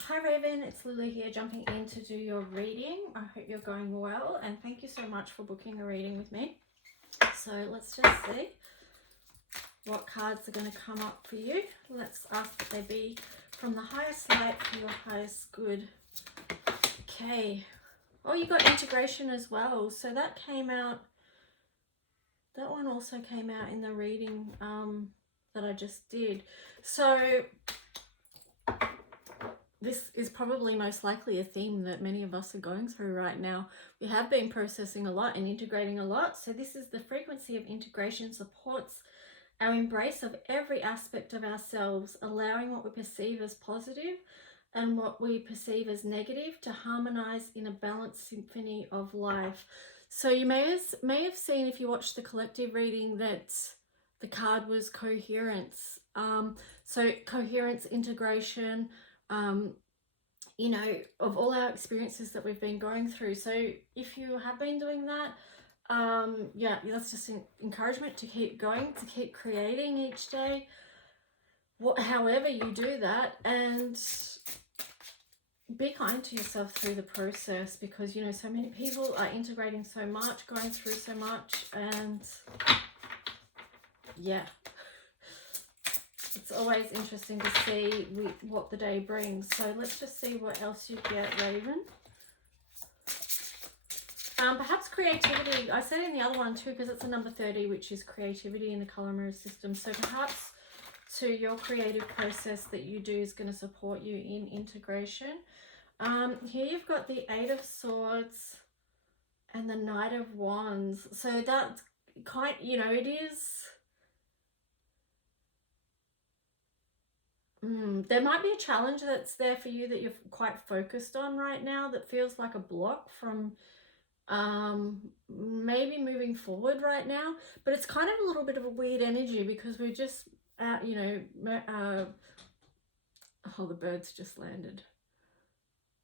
Hi Raven, it's Lily here jumping in to do your reading. I hope you're going well and thank you so much for booking a reading with me. So let's just see what cards are going to come up for you. Let's ask that they be from the highest light for your highest good. Okay. Oh, you got integration as well. So that came out, that one also came out in the reading that I just did. So this is probably most likely a theme that many of us are going through right now. We have been processing a lot and integrating a lot. So this is the frequency of integration supports our embrace of every aspect of ourselves, allowing what we perceive as positive and what we perceive as negative to harmonize in a balanced symphony of life. So you may have seen, if you watched the collective reading, that the card was coherence. So coherence, integration, you know, of all our experiences that we've been going through. So if you have been doing that, yeah, that's just an encouragement to keep going, to keep creating each day, however you do that, and be kind to yourself through the process, because, you know, so many people are integrating so much, going through so much, and yeah, it's always interesting to see what the day brings. So let's just see what else you get, Raven. Perhaps creativity. I said in the other one too, because it's a number 30, which is creativity in the color mirror system. So perhaps to your creative process that you do is going to support you in integration. Here you've got the 8 of Swords and the Knight of Wands. So that's kind, you know, it is. There might be a challenge that's there for you that you're quite focused on right now that feels like a block from maybe moving forward right now, but it's kind of a little bit of a weird energy because we're just you know, oh, the birds just landed.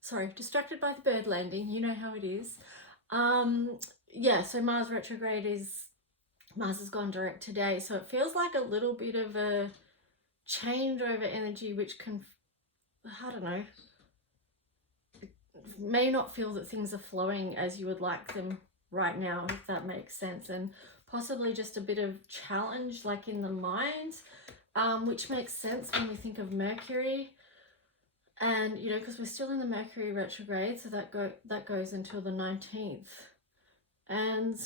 Sorry, distracted by the bird landing, you know how it is. Yeah, so Mars retrograde Mars has gone direct today, so it feels like a little bit of a changeover energy, which can, I don't know, may not feel that things are flowing as you would like them right now, if that makes sense, and possibly just a bit of challenge like in the mind, which makes sense when we think of Mercury. And you know, because we're still in the Mercury retrograde, so that goes until the 19th. And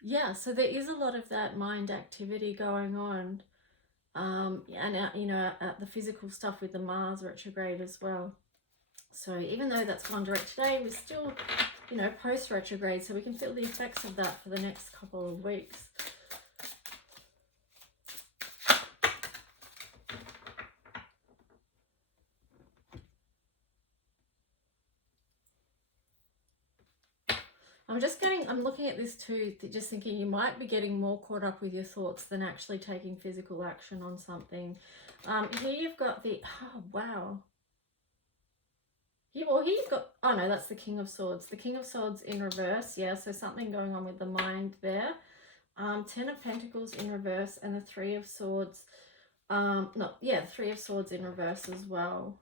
yeah, so there is a lot of that mind activity going on, and you know, at the physical stuff with the Mars retrograde as well. So even though that's gone direct today, we're still, you know, post retrograde, so we can feel the effects of that for the next couple of weeks. I'm looking at this too, just thinking you might be getting more caught up with your thoughts than actually taking physical action on something. Here you've got the, oh wow. Here you've got, oh no, that's the King of Swords. The King of Swords in reverse, yeah, so something going on with the mind there. 10 of Pentacles in reverse and the 3 of Swords. No, yeah, 3 of Swords in reverse as well.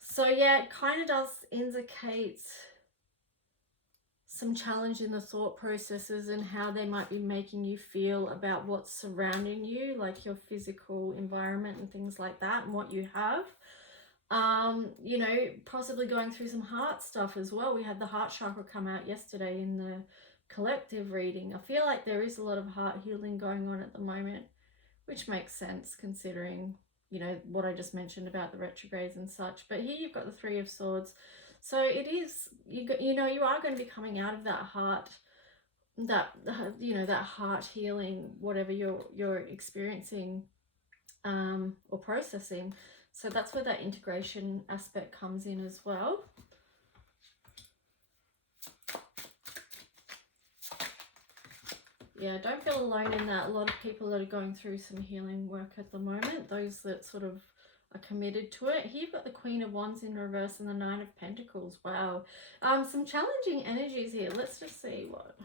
So yeah, it kind of does indicate some challenge in the thought processes and how they might be making you feel about what's surrounding you, like your physical environment and things like that, and what you have. You know, possibly going through some heart stuff as well. We had the heart chakra come out yesterday in the collective reading. I feel like there is a lot of heart healing going on at the moment, which makes sense considering, you know, what I just mentioned about the retrogrades and such. But here you've got the 3 of Swords. So it is, you know, you are going to be coming out of that heart, that, you know, that heart healing, whatever you're experiencing or processing. So that's where that integration aspect comes in as well. Yeah, don't feel alone in that. A lot of people that are going through some healing work at the moment, those that sort of are committed to it. Here you've got the Queen of Wands in reverse and the 9 of Pentacles. Wow. Some challenging energies here. Let's just see what...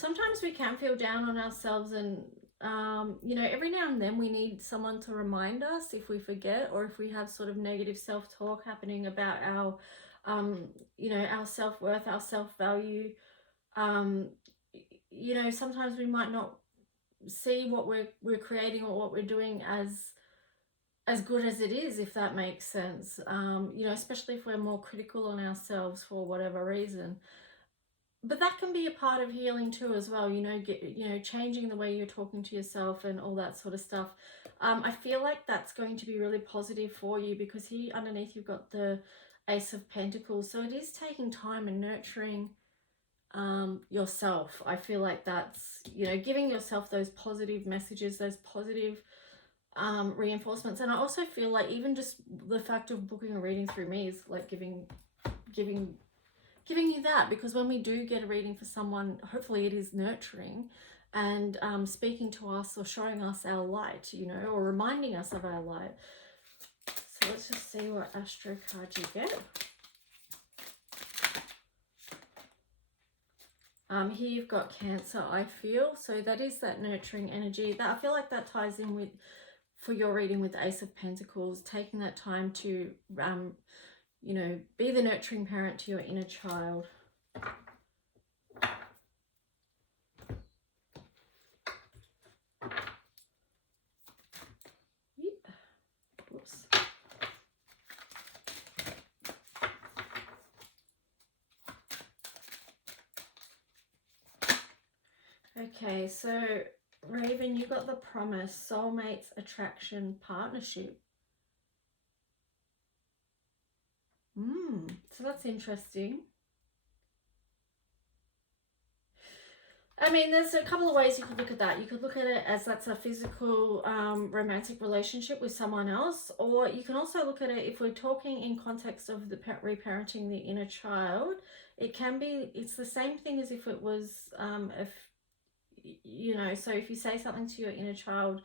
sometimes we can feel down on ourselves, and you know, every now and then we need someone to remind us if we forget, or if we have sort of negative self-talk happening about our you know, our self-worth, our self-value. um you know, sometimes we might not see what we're creating or what we're doing as good as it is, if that makes sense. You know, especially if we're more critical on ourselves for whatever reason. But that can be a part of healing too, as well. You know, you know, changing the way you're talking to yourself and all that sort of stuff. I feel like that's going to be really positive for you, because here underneath you've got the Ace of Pentacles. So it is taking time and nurturing yourself. I feel like that's, you know, giving yourself those positive messages, those positive reinforcements. And I also feel like even just the fact of booking a reading through me is like giving you that, because when we do get a reading for someone, hopefully it is nurturing and speaking to us or showing us our light, you know, or reminding us of our light. So let's just see what astro card you get. Here you've got Cancer, I feel. So that is that nurturing energy. That I feel like that ties in with, for your reading, with Ace of Pentacles, taking that time to you know, be the nurturing parent to your inner child. Whoops. Okay, so Raven, you got the Promise, soulmates, attraction, partnership. So that's interesting. I mean, there's a couple of ways you could look at that. You could look at it as that's a physical romantic relationship with someone else, or you can also look at it, if we're talking in context of the reparenting the inner child, it can be, it's the same thing as if it was if, you know, so if you say something to your inner child,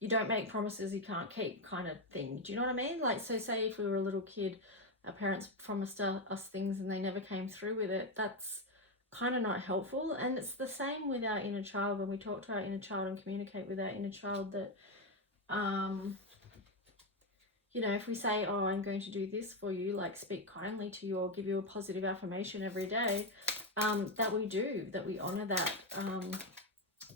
you don't make promises you can't keep, kind of thing. Do you know what I mean? Like, so say if we were a little kid, our parents promised us things and they never came through with it, that's kind of not helpful. And it's the same with our inner child. When we talk to our inner child and communicate with our inner child, that you know, if we say, oh, I'm going to do this for you, like speak kindly to you or give you a positive affirmation every day, that we do, that we honor that,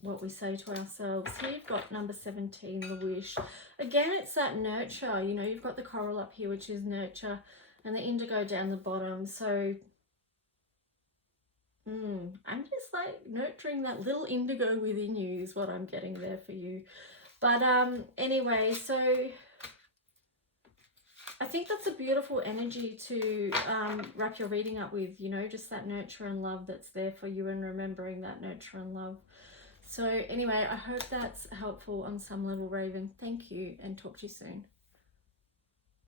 what we say to ourselves. Here you've got number 17, the Wish. Again, it's that nurture. You know, you've got the coral up here, which is nurture, and the indigo down the bottom. So I'm just like nurturing that little indigo within you is what I'm getting there for you. But anyway, so I think that's a beautiful energy to wrap your reading up with, you know, just that nurture and love that's there for you, and remembering that nurture and love. So anyway, I hope that's helpful on some level, Raven. Thank you, and talk to you soon.